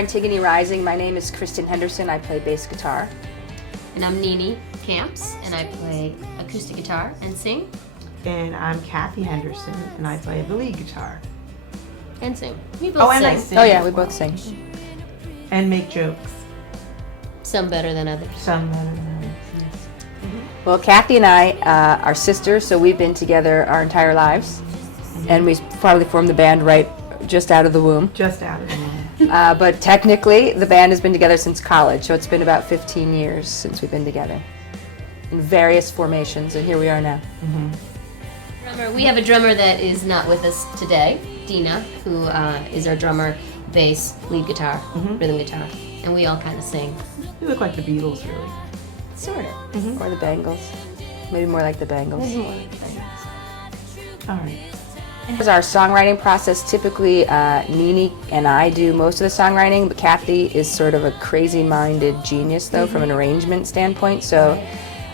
Antigone Rising. My name is Kristen Henderson. I play bass guitar. And I'm Nini Camps, and I play acoustic guitar and sing. And I'm Cathy Henderson, and I play the lead guitar. And sing. We both sing. I sing. Oh yeah, we both sing. And make jokes. Some better than others. Some better than others. Well, Cathy and I are sisters, so we've been together our entire lives. And we probably formed the band right just out of the womb. Just out of the womb. But technically, the band has been together since college, so it's been about 15 years since we've been together in various formations, and here we are now. We have a drummer that is not with us today, Dina, who is our drummer, bass, lead guitar, rhythm guitar, and we all kind of sing. You look like the Beatles, really. Sort of. Or the Bangles. Maybe more like the Bangles. All right. As our songwriting process, typically Nini and I do most of the songwriting, but Cathy is sort of a crazy-minded genius, though, from an arrangement standpoint. So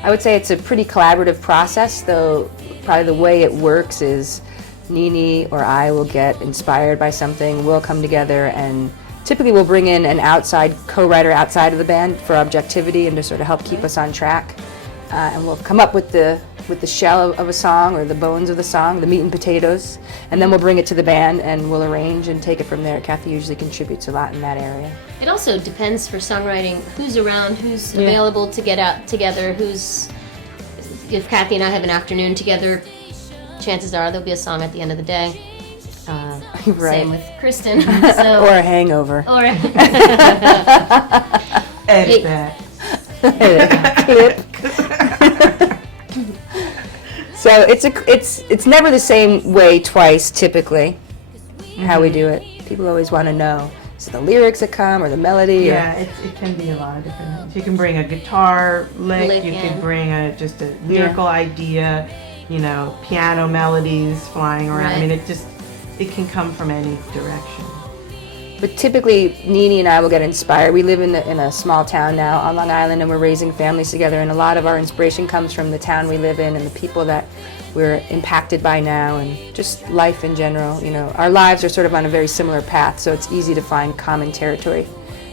I would say it's a pretty collaborative process, though probably the way it works is Nini or I will get inspired by something, we'll come together, and typically we'll bring in an outside co-writer outside of the band for objectivity and to sort of help keep us on track. And we'll come up with the shell of a song or the bones of the song, the meat and potatoes, and then we'll bring it to the band and we'll arrange and take it from there. Cathy usually contributes a lot in that area. It also depends for songwriting who's around, who's available to get out together, if Cathy and I have an afternoon together, chances are there'll be a song at the end of the day. Right. Same with Kristen. So, Or a hangover. Edit that. Clip. So it's never the same way twice, typically, how we do it. People always want to know, is it the lyrics that come or the melody? Yeah, it can be a lot of different things. You can bring a guitar lick, you can bring just a lyrical idea, piano melodies flying around. Right. I mean, it can come from any direction. But typically, Nini and I will get inspired. We live in a small town now on Long Island, and we're raising families together, and a lot of our inspiration comes from the town we live in and the people that we're impacted by now, and just life in general. Our lives are sort of on a very similar path, so it's easy to find common territory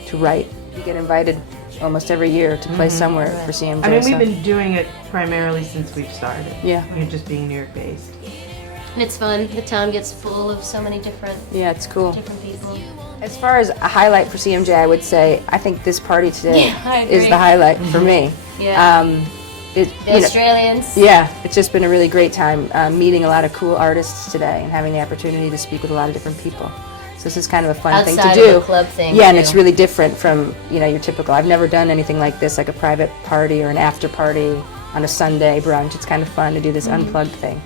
to write. We get invited almost every year to play somewhere for CMJ. I mean, we've been doing it primarily since we've started. Yeah. Just being New York based. And it's fun. The town gets full of so many different It's cool. people. As far as a highlight for CMJ, I would say I think this party today I is agree. the highlight for me. Yeah. The The Australians. it's just been a really great time meeting a lot of cool artists today and having the opportunity to speak with a lot of different people. So this is kind of a fun thing to Outside do. of the club thing, Yeah, and too. it's really different from your typical. I've never done anything like this, like a private party or an after party on a Sunday brunch. It's kind of fun to do this unplugged thing.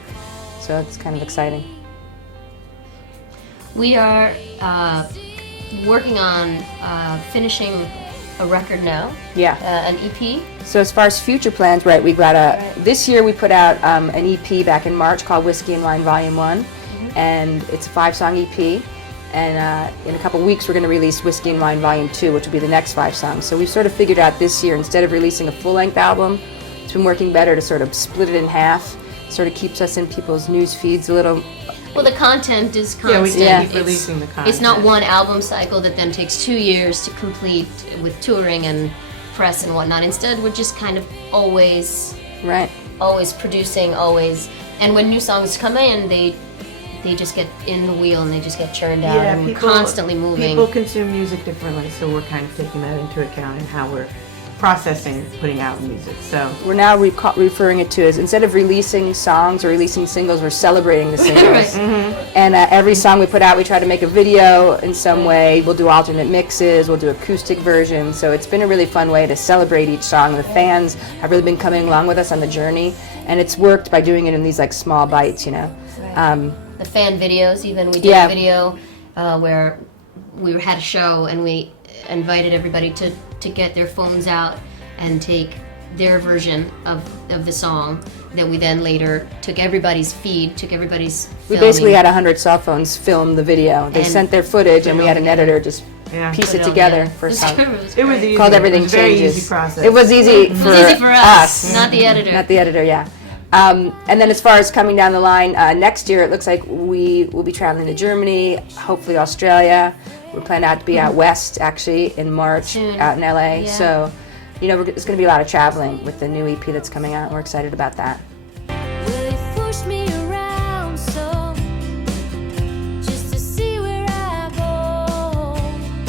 So it's kind of exciting. We are working on finishing a record now. Yeah. An EP. So as far as future plans, we got this year we put out an EP back in March called Whiskey and Wine Volume 1, and it's a 5-song EP. And in a couple weeks we're going to release Whiskey and Wine Volume 2, which will be the next 5 songs. So we've sort of figured out this year, instead of releasing a full-length album, it's been working better to sort of split it in half. Sort of keeps us in people's news feeds a little. Well, the content is constant. Yeah, we keep releasing the content. It's not one album cycle that then takes 2 years to complete with touring and press and whatnot. Instead, we're just kind of always producing, always. And when new songs come in, they just get in the wheel and they just get churned out. Yeah, and we're constantly moving. People consume music differently, so we're kind of taking that into account in how we're processing putting out music. So We're now referring it to as, instead of releasing songs or releasing singles, we're celebrating the singles. And every song we put out, we try to make a video in some way. We'll do alternate mixes, we'll do acoustic versions. So it's been a really fun way to celebrate each song. The fans have really been coming along with us on the journey, and it's worked by doing it in these small bites, The fan videos, even. We did a video where we had a show and we invited everybody to get their phones out and take their version of the song that we then later took everybody's feed, took everybody's We filming. basically had 100 cell phones film the video. They sent their footage, and we had an editor just piece it together for a song. it was easy. Called Everything It was a very Changes. easy process. It was easy for us, not the editor. Not the editor, yeah. And then as far as coming down the line, next year it looks like we will be traveling to Germany, hopefully Australia. We're planning out to be out west, actually, in March, Soon. out in LA. Yeah. So, you know, there's going to be a lot of traveling with the new EP that's coming out, and we're excited about that.